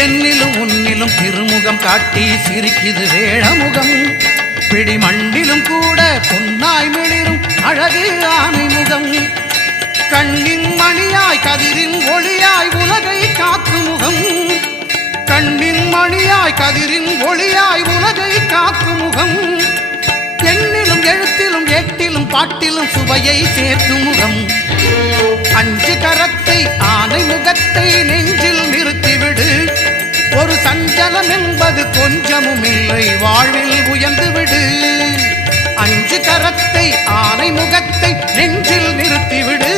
என்னிலும் உன்னிலும் திருமுகம் காட்டி சிரிக்குது வேழமுகம். பிடி மண்ணிலும் கூட பொன்னாய் மிளிரும் அழகு ஆனை முகம். கண்ணின் மணியாய் கதிரின் ஒளியாய் உலகை காக்கும் முகம். கண்ணின் மணியாய் கதிரின் ஒளியாய் உலகை காக்கும் முகம். எண்ணிலும் எழுத்திலும் ஏட்டிலும் பாட்டிலும் சுவையை சேர்க்கும் முகம். அஞ்சு கரத்தை ஆனை முகத்தை நெஞ்சில் நிறுத்திவிடு. ஒரு சஞ்சலம் என்பது கொஞ்சமும் இல்லை, வாழ்வில் உயர்ந்துவிடு. அஞ்சு கரத்தை ஆனை முகத்தை நெஞ்சில் நிறுத்திவிடு.